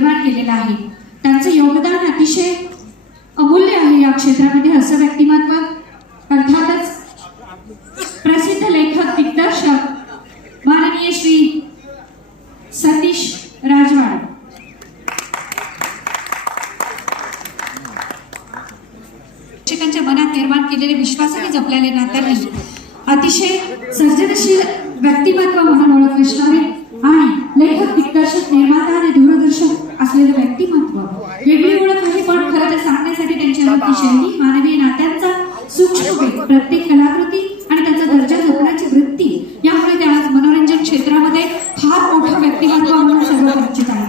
निर्माण केलेला आहे. त्यांचं योगदान अतिशय अमूल्य आहे या क्षेत्रामध्ये. असं व्यक्तिमत्व अर्थातच प्रसिद्ध लेखक दिग्दर्शक माननीय श्री सतीश राजवाडे. प्रेक्षकांच्या मनात निर्माण केलेले विश्वासाने जपलेले नात्यांनी अतिशय सर्जनशील व्यक्तिमत्व म्हणून ओळख असणारे आणि लेखक दिग्दर्शक निर्माता आणि दूरदर्शक असलेले व्यक्तिमत्व. वेगळी ओळख आहे पण खरं तर सांगण्यासाठी त्यांची अनोखी शैली, मानवीय नात्यांचा सूक्ष्म वेग, प्रत्येक कलाकृती आणि त्याचा दर्जा जपण्याची वृत्ती यामुळे ते आज मनोरंजन क्षेत्रामध्ये फार मोठं व्यक्तिमत्व म्हणून सर्व परिचित आहे.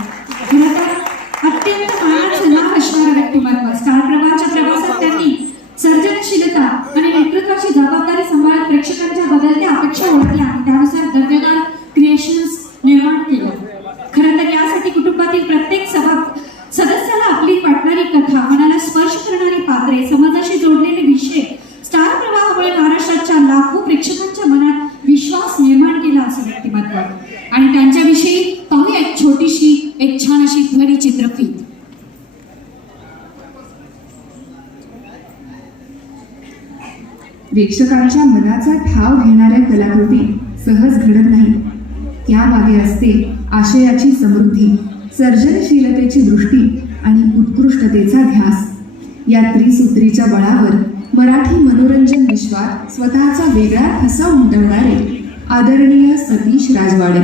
खरं तर अत्यंत मानाचं नाव असणारं व्यक्तिमत्व. स्टार प्रवाहाच्या प्रवासात त्यांनी सर्जनशीलता आणि नेतृत्वाची जबाबदारी सांभाळत प्रेक्षकांच्या बदलत्या अपेक्षा ओळखल्या आणि त्यानुसार दर्जेदार क्रिएशन्स निर्माण केलं. खरं तर यासाठी कुटुंबातील प्रत्येक सदस्याला आपली वाटणारी कथा, मनाला स्पर्श करणारी पात्रे, समाजाशी जोडलेले विषय स्टार प्रवाहामुळे महाराष्ट्राच्या लाखो प्रेक्षकांच्या मनात विश्वास निर्माण केला असं व्यक्तिमत्व. आणि त्यांच्याविषयी पाहूया एक छोटीशी, एक छान अशी ध्वनी चित्रफीत. प्रेक्षकांच्या मनाचा ठाव घेणाऱ्या कलाकृती सहज घडत नाही. त्यामागे असते आशयाची समृद्धी, सर्जनशीलतेची दृष्टी आणि उत्कृष्टतेचा ध्यास. या त्रिसूत्रीच्या बळावर मराठी मनोरंजन विश्वात स्वतःचा वेगळा ठसा उमटवणारे आदरणीय सतीश राजवाडे.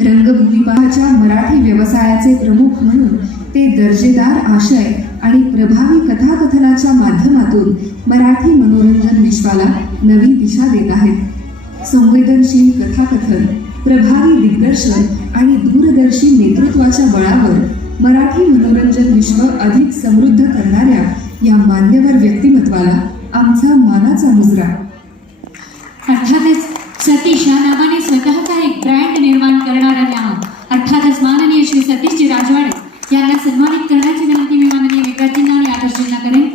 रंगभूमीपाच्या मराठी व्यवसायाचे प्रमुख म्हणून ते दर्जेदार आशय आणि प्रभावी कथाकथनाच्या माध्यमातून मराठी मनोरंजन विश्वाला नवी दिशा देत आहेत. संवेदनशील कथाकथन, प्रभावी दिग्दर्शन आणि दूरदर्शी नेतृत्वाच्या बळावर मराठी मनोरंजन विश्व अधिक समृद्ध करणाऱ्या या मान्यवर व्यक्तिमत्वाला आमचा मानाचा मुजरा. अर्थातच सतीश या नावाने स्वतःचा एक ब्रँड निर्माण करणाऱ्या अर्थातच माननीय श्री सतीशजी राजवाडे यांना सन्मानित करण्याची विनंती मी माननीय विकासजींना आणि आदर्शजींना करेन.